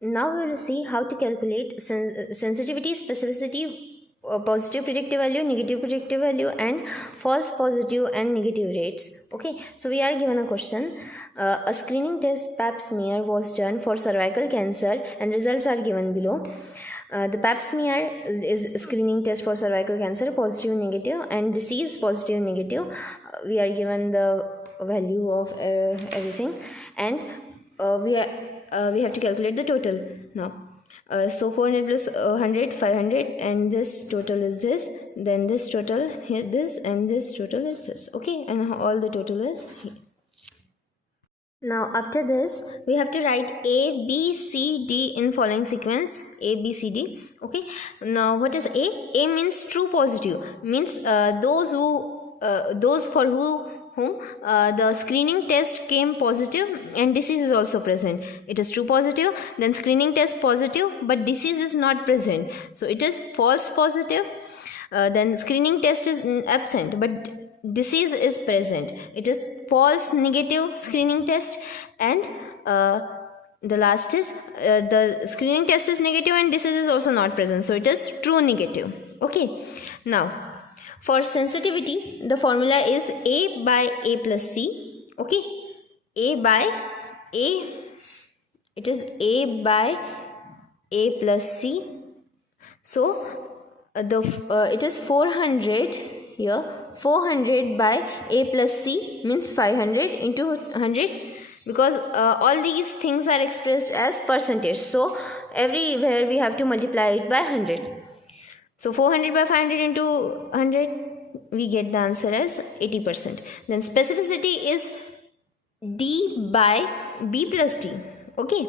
Now we will see how to calculate sensitivity, specificity, positive predictive value, negative predictive value, and false positive and negative rates. Okay, so we are given a question. A screening test pap smear was done for cervical cancer and results are given below. The pap smear is a screening test for cervical cancer, positive, negative, and disease, positive, negative. We are given the value of everything, and we have to calculate the total now. So 400 plus 100, 500, and this total is this, then this total is this, and this total is this. Okay, and all the total is here. Now after this we have to write A, B, C, D in following sequence, A, B, C, D. Okay, now what is A? A means true positive, means those for whom the screening test came positive and disease is also present. It is true positive, then screening test positive but disease is not present, so it is false positive. Then screening test is absent but disease is present, it is false negative screening test. And the last is the screening test is negative and disease is also not present, so it is true negative. Okay, now for sensitivity the formula is A by A plus C. Okay, A by A, it is A by A plus C. So it is 400 here. 400 by A plus C means 500 into 100, because all these things are expressed as percentage, so everywhere we have to multiply it by 100. So 400 by 500 into 100, we get the answer as 80%. Then specificity is D by B plus D. Okay,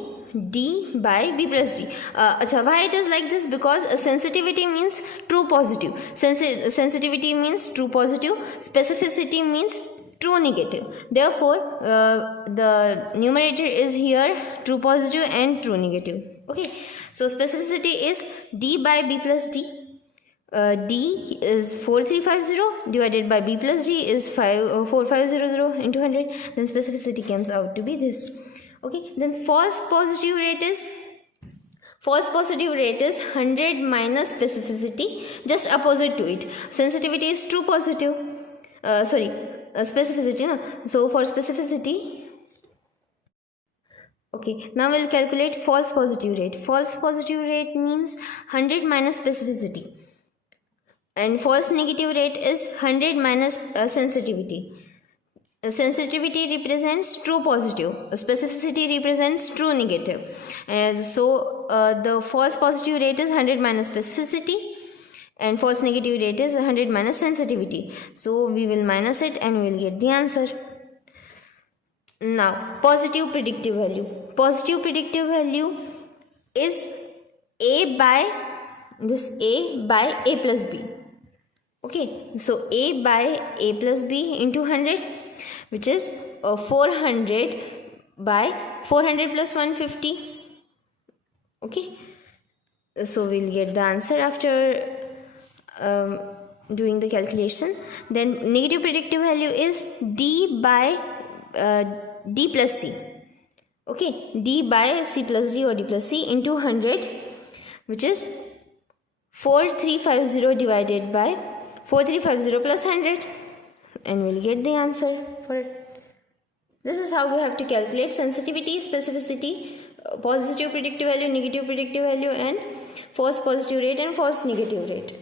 D by B plus D. Why it is like this? Because sensitivity means true positive. Sensitivity means true positive. Specificity means true negative. Therefore, the numerator is here true positive and true negative. Okay, so specificity is D by B plus D. D is 4350 divided by B plus D is 4500 into 100. Then specificity comes out to be this. Okay, then false positive rate is 100 minus specificity, just opposite to it. Sensitivity is true positive, specificity, no? So for specificity, okay, now we'll calculate false positive rate. False positive rate means 100 minus specificity, and false negative rate is 100 minus sensitivity. Sensitivity represents true positive, specificity represents true negative, and so the false positive rate is 100 minus specificity and false negative rate is 100 minus sensitivity. So we will minus it and we will get the answer. Now positive predictive value. Positive predictive value is A by A plus B. Okay, so A by A plus B into 100, which is 400 by 400 plus 150. Okay, so we'll get the answer after doing the calculation. Then negative predictive value is D by D plus C. Okay, D by C plus D or D plus C into 100, which is 4350 divided by 4350 plus 100, and we'll get the answer for it. This is how we have to calculate sensitivity, specificity, positive predictive value, negative predictive value, and false positive rate and false negative rate.